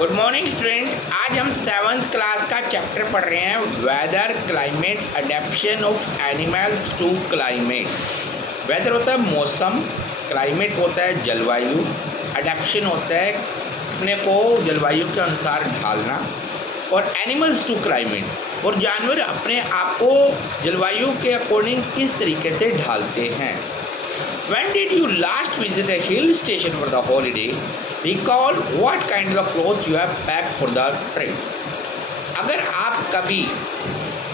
Good morning student. आज हम 7th class का चैप्टर पढ़ रहे हैं, weather climate adaptation of animals to climate. Weather होता है मौसम, क्लाइमेट होता है जलवायु, अडेप्शन होता है अपने को जलवायु के अनुसार ढालना, और एनिमल्स टू क्लाइमेट, और जानवर अपने आप को जलवायु के अकॉर्डिंग किस तरीके से ढालते हैं। When did you last visit a hill station for the holiday? Recall what kind of clothes you have packed for the trip. अगर आप कभी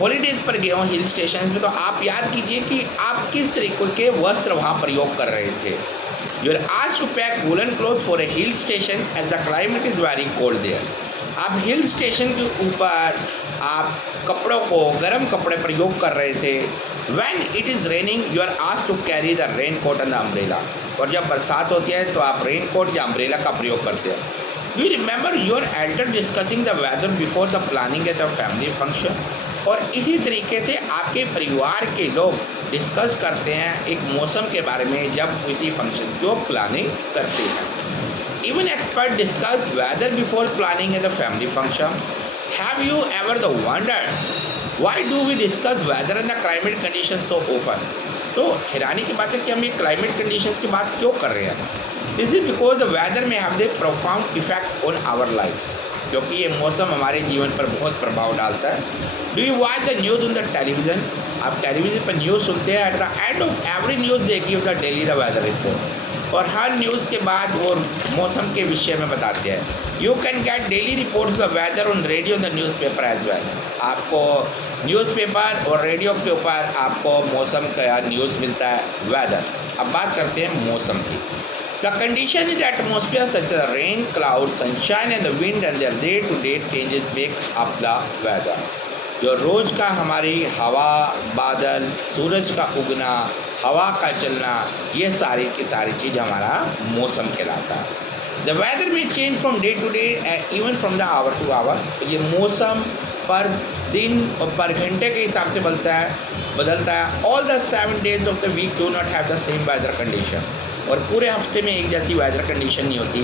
हॉलीडेज पर गए हो हिल स्टेशन में, तो आप याद कीजिए कि आप किस तरीके के वस्त्र वहाँ प्रयोग कर रहे थे। You are asked to pack woolen clothes for a hill station as the climate is very cold there. आप हिल स्टेशन के ऊपर आप कपड़ों को, गर्म कपड़े प्रयोग कर रहे थे। When it is raining, you are asked to carry the raincoat and the umbrella. और जब बरसात होती है तो आप रेनकोट या अम्ब्रेला का प्रयोग करते हैं। Do you remember your elder discussing the weather before the planning at the family function? और इसी तरीके से आपके परिवार के लोग डिस्कस करते हैं एक मौसम के बारे में जब किसी फंक्शंस की वो प्लानिंग करते हैं। Even experts discuss weather before planning at the family function. Have you ever wondered why do we discuss weather and the climate conditions so often? तो हैरानी की बात है कि हम ये क्लाइमेट कंडीशंस की बात क्यों कर रहे हैं। This is because the weather may have the profound effect on our life, क्योंकि ये मौसम हमारे जीवन पर बहुत प्रभाव डालता है। Do you watch the news on the television? आप टेलीविज़न पर न्यूज़ सुनते हैं। At the end of every news they give the daily the weather report, और हर न्यूज़ के बाद वो मौसम के विषय में बताते हैं। You can get daily report the weather on radio the news paper as well. आपको न्यूज़पेपर और रेडियो के ऊपर आपको मौसम का न्यूज़ मिलता है, वेदर। अब बात करते हैं मौसम की। The condition in the atmosphere such as rain, cloud, sunshine and the wind and their day to day changes make up the weather. जो रोज़ का हमारी हवा, बादल, सूरज का उगना, हवा का चलना, ये सारी की सारी चीज़ हमारा मौसम कहलाता है। The weather may change from day to day even from the hour to hour. ये मौसम पर दिन और पर घंटे के हिसाब से बदलता है। All the 7 days of the week do not have the same weather condition, और पूरे हफ्ते में एक जैसी वेदर कंडीशन नहीं होती।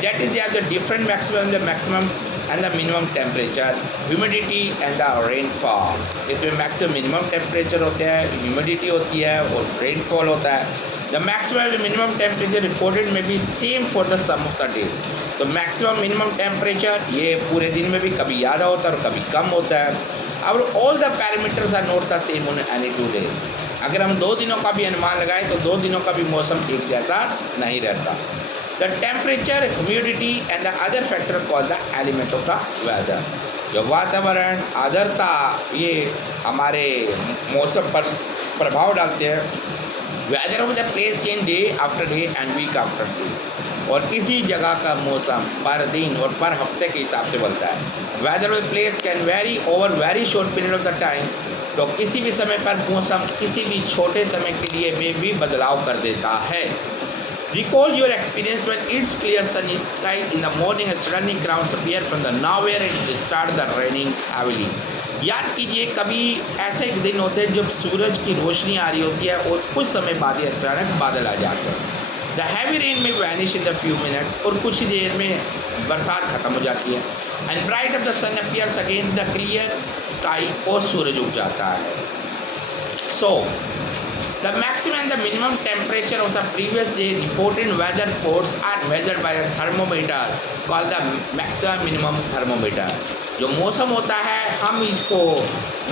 That is they have the different maximum and the minimum temperature, humidity and the rainfall. इसमें मैक्सिमम मिनिमम टेम्परेचर होता है, ह्यूमिडिटी होती है और रेनफॉल होता है। The maximum and minimum temperature reported may be same for the some of the days. तो maximum minimum temperature ये पूरे दिन में भी कभी ज़्यादा होता है और कभी कम होता है। अब all the parameters are not the same on any 2 days। अगर हम 2 दिनों का भी अनुमान लगाएं तो 2 दिनों का भी मौसम एक जैसा नहीं रहता। The temperature, humidity and the other factor called the element of the weather. जो वातावरण, आर्द्रता, ये हमारे मौसम पर प्रभाव डालते हैं। Weather of the place change day after day and week after week, और किसी जगह का मौसम पर दिन और पर हफ्ते के हिसाब से बनता है। Weather of the place can vary over very short period of the time. तो किसी भी समय पर मौसम किसी भी छोटे समय के लिए में भी बदलाव कर देता है। Recall your experience when it's clear sunny sky in the morning and suddenly clouds appear from the nowhere and it starts the raining heavily. याद कीजिए कभी ऐसे एक दिन होते हैं जब सूरज की रोशनी आ रही होती है और कुछ समय बाद ही अचानक बादल आ जाते हैं। द हैवी रेन में vanish in the few minutes, और कुछ ही देर में बरसात खत्म हो जाती है। And bright of the sun appears against the clear sky, और सूरज उग जाता है। सो the maximum and the minimum temperature of the previous day reported in weather reports are measured by a thermometer called the maximum minimum thermometer। जो मौसम होता है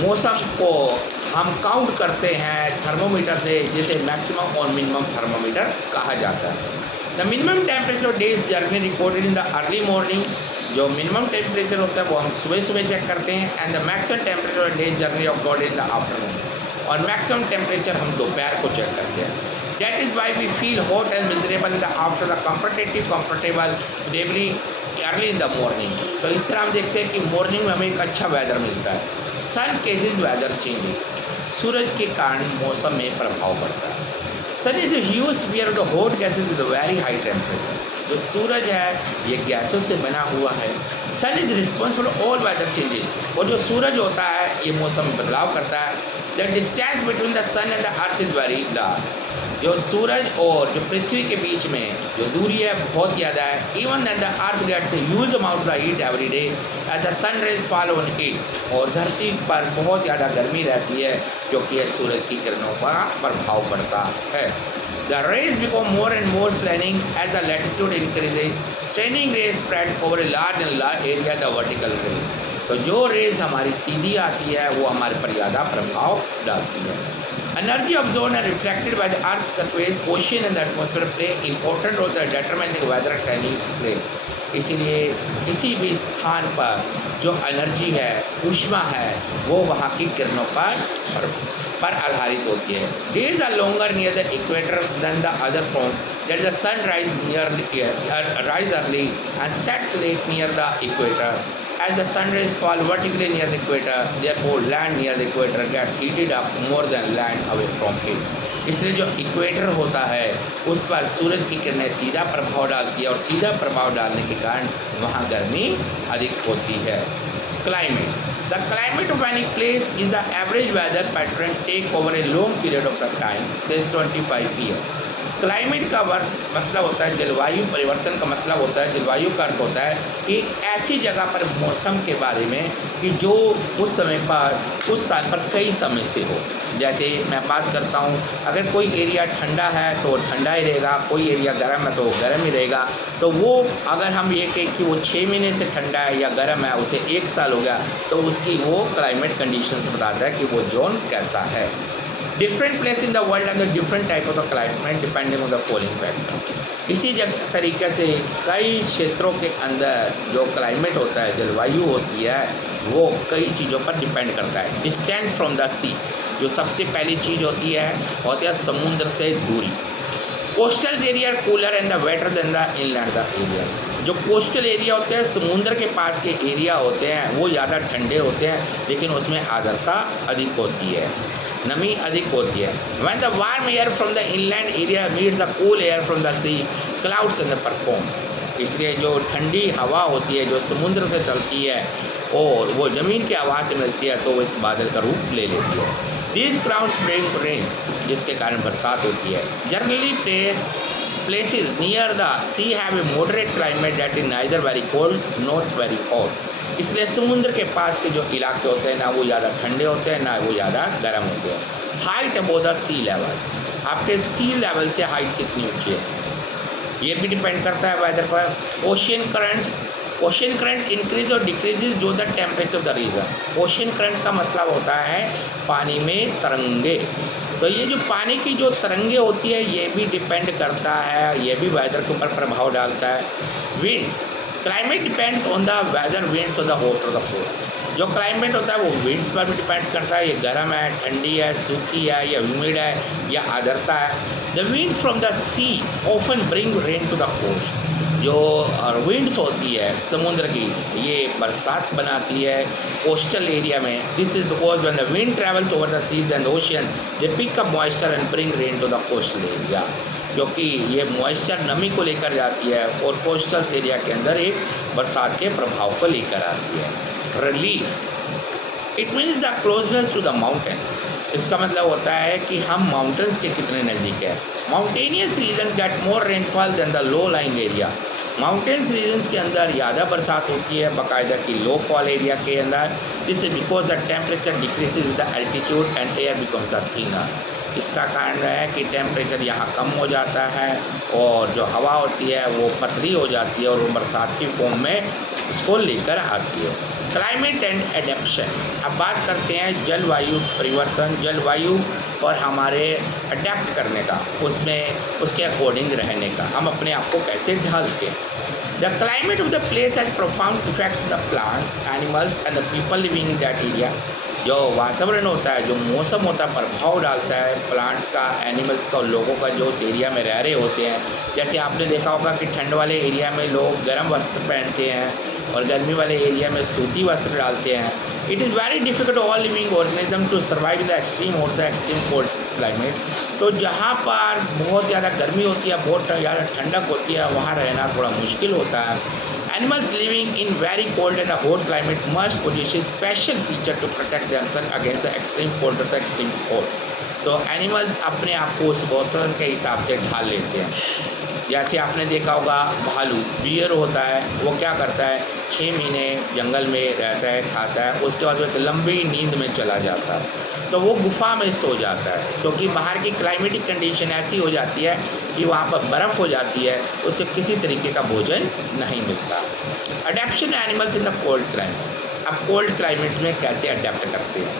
मौसम को हम काउंट करते हैं थर्मोमीटर से, जिसे मैक्सिमम और मिनिमम थर्मोमीटर कहा जाता है। The minimum temperature of day's journey reported in the early morning. जो मिनिमम टेम्परेचर होता है वो हम सुबह चेक करते हैं। And the maximum temperature of day's journey of god in the afternoon, और मैक्सिमम टेम्परेचर हम दोपहर को चेक करते हैं। That is why we feel hot and miserable in the after the comfortable daily early in the morning. तो इस तरह हम देखते हैं कि मॉर्निंग में हमें एक अच्छा वेदर मिलता है। सन केजेज वेदर चेंजिंग, सूरज के कारण मौसम में प्रभाव पड़ता है। Sun is the huge sphere of the hot gases with very high temperature. जो सूरज है ये गैसों से बना हुआ है। Sun is responsible all weather changes, और जो सूरज होता है ये मौसम में बदलाव करता है। The distance between the sun and the earth is very large. जो सूरज और जो पृथ्वी के बीच में जो दूरी है बहुत ज़्यादा है। Even then the earth gets huge amount of heat every day as the sun rays fall on it, और धरती पर बहुत ज़्यादा गर्मी रहती है क्योंकि सूरज की किरणों का प्रभाव पड़ता है। The rays become more and more straining as the latitude increases. Straining rays spread over a large and large area the vertical ray. तो जो रेज हमारी सीधी आती है वो हमारे पर ज़्यादा प्रभाव डालती है। Energy absorbed and reflected by the Earth's surface, ocean and the atmosphere play important role in determining weather at any place. इसीलिए किसी भी स्थान पर जो एनर्जी है, ऊष्मा है, वो वहाँ की किरणों पर आधारित होती है। Days are longer near the equator than the other form that the sun rise early and sets late near the equator. As the sun rays fall vertically near the equator, therefore land near the equator gets heated up more than land away from it. इसलिए जो equator होता है उस पर सूरज की किरणें सीधा प्रभाव डालती है और सीधा प्रभाव डालने के कारण वहाँ गर्मी अधिक होती है। Climate The climate of any place is the average weather pattern take over a long period of time, says 25 years. Climate का मतलब होता है जलवायु परिवर्तन का मतलब होता है, जलवायु का अर्थ होता है कि ऐसी जगह पर मौसम के बारे में कि जो उस समय पर उस स्थान पर कई समय से हो। जैसे मैं बात करता हूँ, अगर कोई एरिया ठंडा है तो ठंडा ही रहेगा, कोई एरिया गर्म है तो गर्म ही रहेगा। तो वो अगर हम ये कहें कि वो 6 महीने से ठंडा है या गर्म है, उसे 1 साल हो गया, तो उसकी वो क्लाइमेट कंडीशंस बताता है कि वो जोन कैसा है। Different place in the world and the different type of the climate depending on the following factor. इसी तरीके से कई क्षेत्रों के अंदर जो क्लाइमेट होता है, जलवायु होती है, वो कई चीज़ों पर डिपेंड करता है। डिस्टेंस फ्रॉम द सी, जो सबसे पहली चीज़ होती है समुद्र से दूरी। Coastal area cooler and the wetter than the inland the area. जो कोस्टल एरिया होते हैं, समुद्र के पास के एरिया होते हैं, वो ज़्यादा ठंडे होते हैं, लेकिन उसमें आर्द्रता अधिक होती है, नमी अधिक होती है। When the warm air from the inland area meets the cool air from the sea, clouds and the perform। इसलिए जो ठंडी हवा होती है जो समुद्र से चलती है और वो ज़मीन की हवा से मिलती है, तो वो एक बादल का रूप ले लेती है। These clouds bring rain, जिसके कारण बरसात होती है। Generally places near the sea have a moderate climate that is neither very cold nor very hot। इसलिए समुद्र के पास के जो इलाके होते हैं ना वो ज़्यादा ठंडे होते हैं ना वो ज़्यादा गर्म होते हैं। Height above the sea level, आपके सी लेवल से हाइट कितनी ऊंची है ये भी डिपेंड करता है वेदर पर। ओशन करंट इंक्रीज और डिक्रीजेज जो the temperature of the region. Ocean current का मतलब होता है पानी में तरंगे। तो ये जो पानी की जो तरंगे होती है ये भी डिपेंड करता है, ये भी वेदर के ऊपर प्रभाव डालता है। Winds, climate depends on the weather, winds और द हॉट और द कोल्ड। जो क्लाइमेट होता है वो विंड्स पर भी डिपेंड करता है, ये गर्म है, ठंडी है, सूखी है या ह्यूमिड है या आर्द्रता है। The winds from the sea often bring rain to the coast. जो विंड्स होती है समुद्र की ये बरसात बनाती है कोस्टल एरिया में। This is because when the wind travels over the seas and ocean they pick up moisture and bring rain to the coastal area. क्योंकि ये मॉइस्चर नमी को लेकर जाती है और कोस्टल एरिया के अंदर एक बरसात के प्रभाव को लेकर आती है। Relief, it means the closeness to the mountains. इसका मतलब होता है कि हम माउंटेन्स के कितने नज़दीक है। Mountainous region get more rainfall than the low lying area. Mountains regions के अंदर ज़्यादा बरसात होती है बाकायदा की लो फॉल एरिया के अंदर। This is because the temperature decreases with the altitude and air becomes the thinner. इसका कारण है कि टेम्परेचर यहाँ कम हो जाता है और जो हवा होती है वो पतली हो जाती है और वो बरसात की फॉर्म में इसको लेकर आती है। क्लाइमेट एंड एडेप्शन, अब बात करते हैं जलवायु परिवर्तन, जलवायु और हमारे अडेप्ट करने का, उसमें उसके अकॉर्डिंग रहने का, हम अपने आप को कैसे ढालते हैं। The climate of the place has profound effect the plants, animals and the people living in that area. जो वातावरण होता है, जो मौसम होता है, प्रभाव डालता है प्लांट्स का, एनिमल्स का और लोगों का जो उस एरिया में रह रहे होते हैं। जैसे आपने देखा होगा कि ठंड वाले एरिया में लोग गर्म वस्त्र पहनते हैं और गर्मी वाले एरिया में सूती वस्त्र डालते हैं। It is very difficult all living organism to survive the extreme और द एक्सट्रीम कोल्ड क्लाइमेट। तो जहाँ पर बहुत ज़्यादा गर्मी होती है, बहुत ज़्यादा ठंडक होती है, वहाँ रहना थोड़ा मुश्किल होता है। Animals living in very cold and hot climate must possess special feature to protect themselves against the extreme cold or the extreme cold। तो एनिमल्स अपने आप को उस मौसम के हिसाब से ढाल लेते हैं। जैसे आपने देखा होगा भालू, बियर होता है, वो क्या करता है 6 महीने जंगल में रहता है, खाता है, उसके बाद वो एक लंबी नींद में चला जाता है। तो वो गुफा में सो जाता है क्योंकि बाहर की क्लाइमेटिक कंडीशन ऐसी हो जाती है कि वहाँ पर बर्फ़ हो जाती है, उसे किसी तरीके का भोजन नहीं मिलता। Adaptation animals in the cold climate. अब कोल्ड क्लाइमेट में कैसे अडेप्ट करते हैं,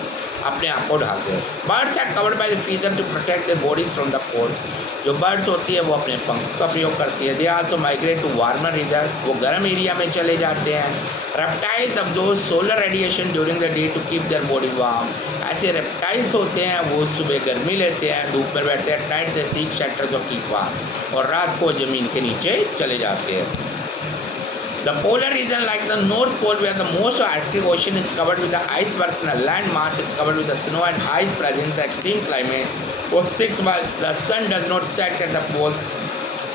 अपने आप को ढालते हैं। Birds are covered by the feather to protect the bodies from the cold. जो बर्ड्स होती है वो अपने पंख का प्रयोग करती है। They also migrate to warmer region, वो गर्म एरिया में चले जाते हैं। Reptiles absorb solar radiation during the day to keep their body warm. ऐसे रेप्टाइल्स होते हैं वो सुबह गर्मी लेते हैं, धूप में बैठते हैं। Night they seek shelter of keep warm, और रात को ज़मीन के नीचे चले जाते हैं। The polar region, like the North Pole, where the most of Arctic Ocean is covered with the iceberg and the land mass is covered with the snow and ice present in the extreme climate. For 6 months, the sun does not set at the pole,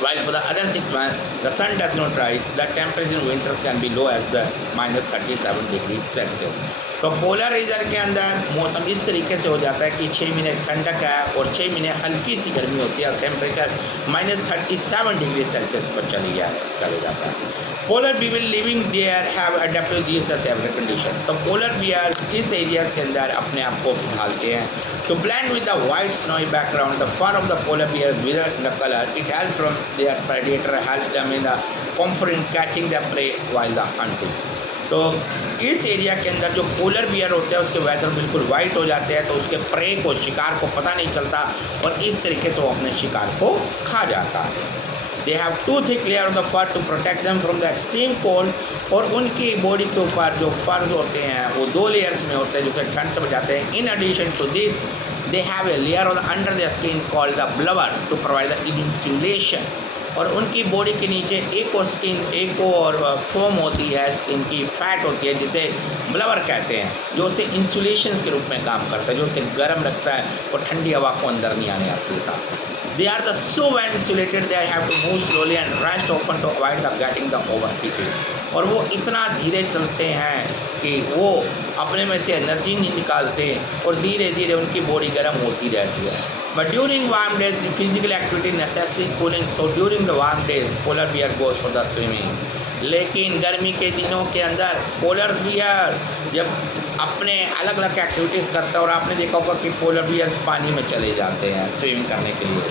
while for the other 6 months, the sun does not rise. The temperature in winters can be low as the -37 degrees Celsius. तो polar region के अंदर मौसम इस तरीके से हो जाता है कि 6 महीने ठंडक है और 6 महीने हल्की सी गर्मी होती है और टेम्परेचर -37 डिग्री सेल्सियस पर चले जाता है। Polar people living there have adapted this the several condition. तो पोलर बियर इस एरियाज के अंदर अपने आप को ढालते हैं। To blend with the white snowy background, the fur of the polar bear is wither in the color. It helps from their predator, helps them in the comfort in catching their prey while the hunting. तो इस area के अंदर जो polar bear होते हैं उसके weather बिल्कुल white हो जाते हैं, तो उसके प्रे को, शिकार को पता नहीं चलता और इस तरीके से वो अपने शिकार को खा जाता है। They have 2 thick layer of the fur to protect them from the extreme cold, और उनकी बॉडी के ऊपर जो फर्स होते हैं वो 2 लेयर्स में होते हैं जो ठंड से बचाते हैं। In addition to this they have a layer on under the skin called the blubber to provide the insulation, और उनकी बॉडी के नीचे एक और फोम होती है, स्किन की फैट होती है जिसे ब्लवर कहते हैं, जो उसे इंसुलेशन के रूप में काम करता है, जो उसे गर्म रखता है और ठंडी हवा को अंदर नहीं आने देता। They are the so well insulated, they have to move slowly and rest open to avoid the getting the overheating. और वो इतना धीरे चलते हैं कि वो अपने में से एनर्जी नहीं निकालते और धीरे धीरे उनकी बॉडी गर्म होती रहती है। But during warm days physical activity necessary cooling, so during the warm days polar bear goes for the swimming. लेकिन गर्मी के दिनों के अंदर पोलर बियर जब अपने अलग अलग एक्टिविटीज़ करता है, और आपने देखा होगा कि पोलर बियर्स पानी में चले जाते हैं स्विमिंग करने के लिए।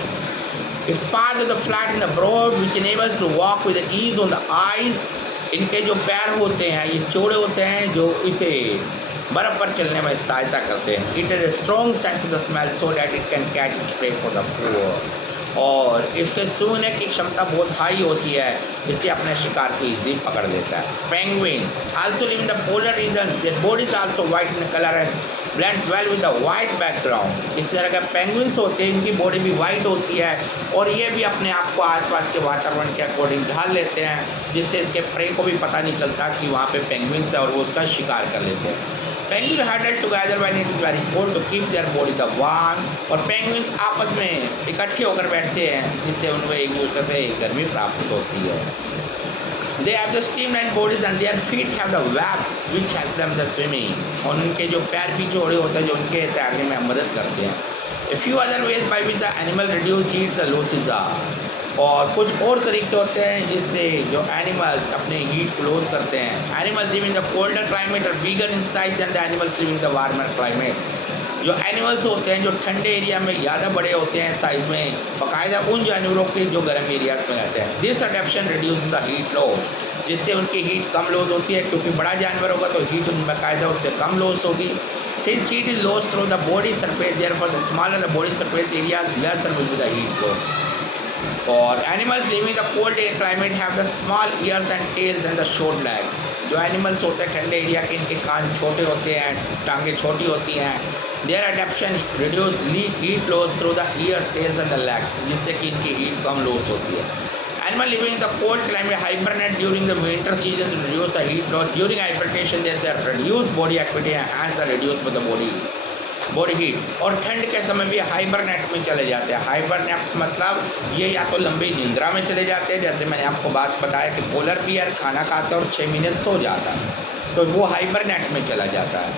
It's path with the flat in the broad which enables to walk with ease on the ice. इनके जो पैर होते हैं ये चौड़े होते हैं जो इसे बर्फ़ पर चलने में सहायता करते हैं। It is a strong sense of the smell so that it can catch prey for the food, और इसके सूंघने की क्षमता बहुत हाई होती है, इससे अपने शिकार को इजीली पकड़ लेता है। Penguins also live in the polar region, their bodies also white in colour and blends well with the white background. इस तरह के पेंगुइन्स होते हैं, इनकी बॉडी भी वाइट होती है और ये भी अपने आप को आसपास के वातावरण के अकॉर्डिंग ढाल लेते हैं, जिससे इसके प्रे को भी पता नहीं चलता कि वहाँ पे पेंगुइन्स है और वो उसका शिकार कर लेते हैं। Penguin huddle together when it is very cold to keep their body the warm, और पेंगुइन्स आपस में इकट्ठे होकर बैठते हैं जिससे उनमें एक दूसरे से गर्मी प्राप्त होती है। They have the streamline bodies and their feet have the webs which help them the swimming, और उनके जो पैर भी चौड़े होते हैं जो उनके तैरने में मदद करते हैं। A few other ways by which the animal reduce heat the losses are, और कुछ और तरीके होते हैं जिससे जो एनिमल्स अपने हीट को लॉस करते हैं। Animals live in the colder climate और bigger in size than the animals live in the warmer climate. जो एनिमल्स होते हैं जो ठंडे एरिया में ज़्यादा बड़े होते हैं साइज में, बाकायदा उन जानवरों के जो गर्म एरियाज में रहते हैं। This adaptation reduce the heat loss, जिससे उनकी हीट कम लॉस होती है, क्योंकि बड़ा जानवर होगा तो हीट बाकायदा उससे कम लॉस होगी। Since heat is lost through the body surface, therefore the smaller the body surface area, lesser will be the heat loss. और animals living the cold air climate have the small ears and tails and the short leg. जो animals होते हैं ठंडे area के, इनके कान छोटे होते हैं, टांगें छोटी होती हैं। Their adaptation reduce heat loss through the ears, tails and the legs, जिससे कि इनकी हीट कम लॉस होती है। Animal living in the cold climate hibernate during the winter season to reduce the heat loss. During hibernation there is reduce body activity and the reduce with the body heat. और ठंड के समय भी hibernate में चले जाते हैं। Hibernate मतलब ये या तो लंबी निंद्रा में चले जाते हैं, जैसे मैंने आपको बात बताया कि पोलर बियर खाना खाता है और 6 महीने सो जाता है, तो वो हाइबरनेट में चला जाता है।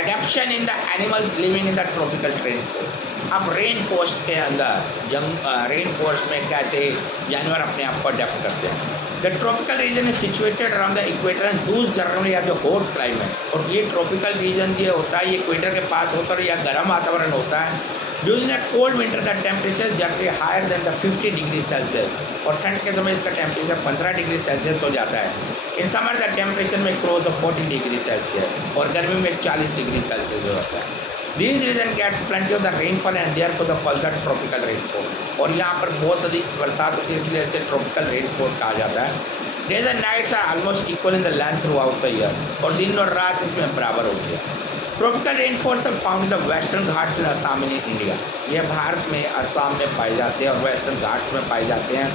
Adaptation in the animals living in the tropical rainforest. अब रेन फॉरेस्ट के अंदर रेन फॉरेस्ट में कैसे जानवर अपने आप को अडेप्ट करते हैं। The tropical region is situated around the equator and thus generally have the hot climate. और ये ट्रॉपिकल रीजन ये होता है, ये इक्वेटर के पास होता है या गर्म वातावरण होता है। During the cold winter the temperature generally higher than the 50 degree Celsius. और ठंड के समय इसका टेम्परेचर 15 डिग्री सेल्सियस हो जाता है। इन समर द टेम्परेचर में क्रॉस 40 डिग्री सेल्सियस और गर्मी में 40 डिग्री सेल्सियस हो जाता है। These region get plenty of the rainfall and therefore the called the tropical rainfall। और यहाँ पर बहुत अधिक बरसात होती है, इसलिए इसे ट्रॉपिकल रेनफॉल कहा जाता है। Days and nights are almost equal in the length throughout the year। और दिन और रात इसमें बराबर होती है। Tropical rainfalls are found in the western Ghats in Assam in India. यह भारत में असम में पाए जाते हैं और वेस्टर्न घाट्स में पाए जाते हैं।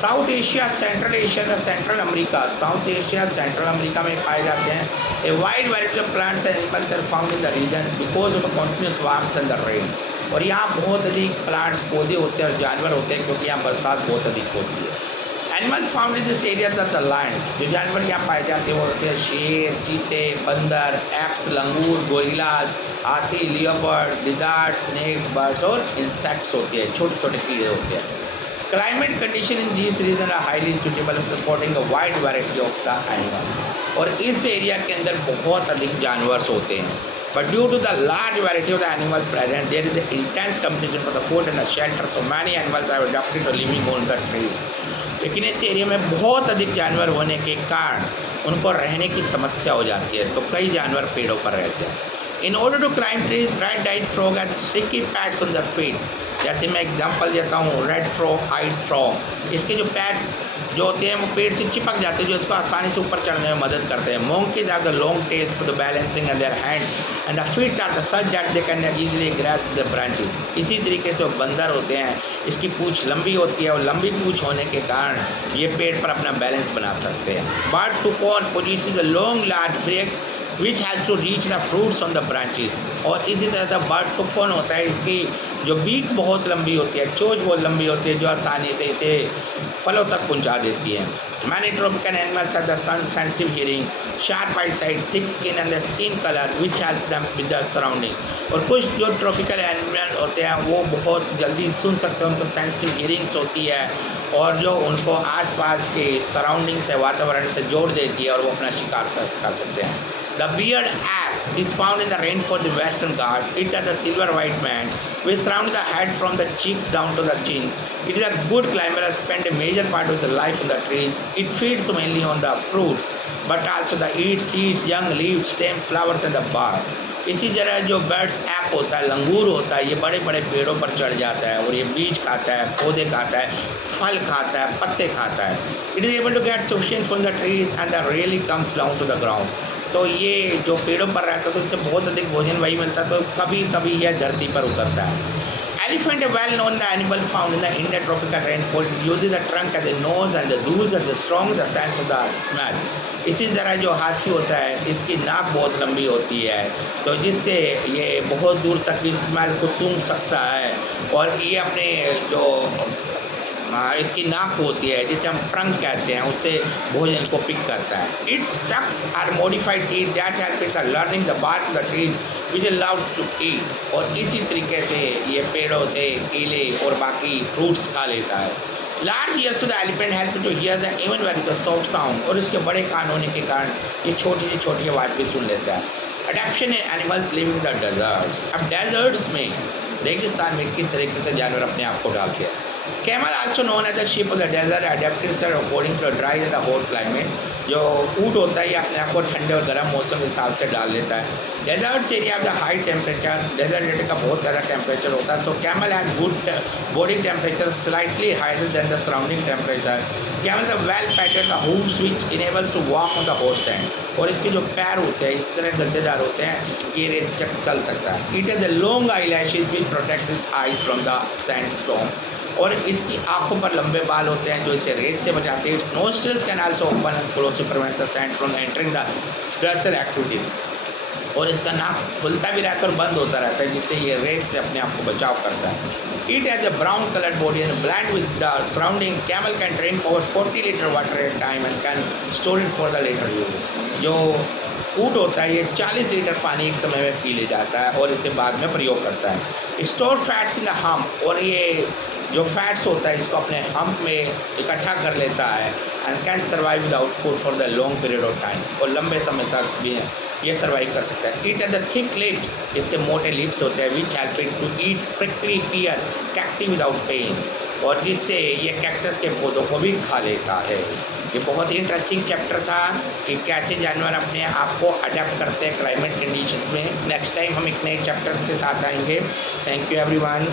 South Asia, Central Asia, Central America, South Asia, Central America में पाए जाते हैं। A wide variety of plants and animals are found in the region because of continuous warmth and the rain. और यहाँ बहुत अधिक प्लांट्स, पौधे होते हैं और जानवर होते हैं क्योंकि यहाँ बरसात बहुत अधिक होती है। Animals found in this areas are the lions. जो जानवर यहाँ पाए जाते हैं वो होते हैं शेर, चीते, बंदर, एक्स, लंगूर, गोरिल्लाज, हाथी, लियोपर्ड, लिजार्ड, स्नेक्स, बर्ड्स और इंसेक्ट्स होते हैं, छोटे छोटे कीड़े होते हैं। Climate condition in these region are highly suitable for supporting a wide variety of the animals। और इस एरिया के अंदर बहुत अधिक जानवर होते हैं। But due to the large variety of the animals present, there is an intense competition for the food and the shelter, so many animals are adapted to living on the trees। लेकिन इस area में बहुत अधिक जानवर होने के कारण उनको रहने की समस्या हो जाती है, तो कई जानवर पेड़ों पर रहते हैं। In order to climb trees, red-eyed frog has sticky pads on their feet। जैसे मैं एग्जांपल देता हूँ, रेड फ्रॉग, आइड फ्रॉग, इसके जो पैड जो होते हैं वो पेड़ से चिपक जाते हैं, जो इसको आसानी से ऊपर चढ़ने में मदद करते हैं। monkeys have the long tails for the balancing and their hands and the feet are the such that they can easily grasp the branches। इसी तरीके से वो बंदर होते हैं, इसकी पूँछ लंबी होती है और लंबी पूँछ होने के कारण ये पेड़ पर अपना बैलेंस बना सकते हैं। But to composition the long large break which has to reach the fruits on the branches. और इसी तरह से बर्ड टुकॉन होता है, इसकी जो बीक बहुत लंबी होती है, चोंच बहुत लंबी होती है, जो आसानी से इसे फलों तक पहुंचा देती है। Many tropical animals are the sensitive hearing, sharp eye sight, thick skin and the skin colour which help them with the surrounding. और कुछ जो ट्रॉपिकल एनिमल होते हैं वो बहुत जल्दी सुन सकते हैं, उनको सेंसिटिव हियरिंग्स होती है और जो उनको आसपास के सराउंडिंग से, वातावरण से जोड़ देती है और वो अपना शिकार कर सकते हैं। The beard ape is found in the rainforest of Western Ghats। It has a silver white band which surrounds the head from the cheeks down to the chin। It is a good climber and spends a major part of the life in the trees। It feeds mainly on the fruits, but also the eats seeds, young leaves, stems, flowers and the bark। इसी तरह जो birds app होता है, लंगूर होता है, ये बड़े बड़े पेड़ों पर चढ़ जाता है और ये बीज खाता है, पौधे खाता है, फल खाता है, पत्ते खाता है। It is able to get sufficient from the trees and the really comes down to the ground. तो ये जो पेड़ों पर रहता है तो इससे बहुत अधिक भोजन वही मिलता है, तो कभी कभी यह धरती पर उतरता है। Elephant, a well-known animal found in the Indian tropical rainforest, uses the trunk as a nose and the roots as the strong the sense of the smell। इसी तरह जो हाथी होता है, इसकी नाक बहुत लंबी होती है, तो जिससे ये बहुत दूर तक की स्मेल को सूंघ सकता है। और ये अपने जो इसकी नाक होती है जिसे हम ट्रंक कहते हैं, उससे भोजन को पिक करता है। Its tusks are modified teeth that help it learning the bark of the trees which allows to eat. और इसी तरीके से ये पेड़ों से केले और बाकी फ्रूट्स खा लेता है। Large ears to the elephant help to hear the even very the soft sound. और इसके बड़े कान होने के कारण ये छोटी से छोटी आवाज़ भी सुन लेता है। Adaptation in animals living the deserts. अब डेजर्ट्स में, रेगिस्तान में किस तरीके से जानवर अपने आप को डालते हैं। Camel also known as the sheep of the desert adapted itself according to the dry and the hot climate। जो ऊँट होता है ये अपने आप को ठंडे और गर्म मौसम के हिसाब से डाल लेता है। Desert area of the high temperature, desert area का बहुत ज़्यादा टेम्परेचर होता है। So camel has good body temperature slightly higher than the surrounding temperature. Camel the well pattern the hooves which enables to walk on the hot sand. और इसके जो पैर होते हैं इस तरह गद्देदार होते हैं कि ये रेत चल सकता है। It has the long eye lashes which protect it's eyes from the sand storm. और इसकी आंखों पर लंबे बाल होते हैं जो इसे रेत से बचाते हैं। Its nostrils can also open and close to prevent the sand from entering the pressure activity. और इसका नाक खुलता भी रहता है और बंद होता रहता है, जिससे ये रेत से अपने आप को बचाव करता है। It has a brown coloured body and blend with the surrounding. Camel can drink over 40 litre water at time and can store it for the later use. जो ऊँट होता है ये 40 लीटर पानी एक समय में पी ले जाता है और इसे बाद में प्रयोग करता है। Store fats in the hump, और ये जो फैट्स होता है इसको अपने हम्प में इकट्ठा कर लेता है। And can survive without food for the long period of time, और लंबे समय तक भी ये सर्वाइव कर सकता है। It has the thick lips, इसके मोटे लिप्स होते हैं, which help it to eat prickly pear cacti without pain, और जिससे ये कैक्टस के पौधों को भी खा लेता है। ये बहुत ही इंटरेस्टिंग चैप्टर था कि कैसे जानवर अपने आप को अडेप्ट करते हैं क्लाइमेट कंडीशंस में। नेक्स्ट टाइम हम एक नए चैप्टर के साथ आएंगे। Thank you everyone.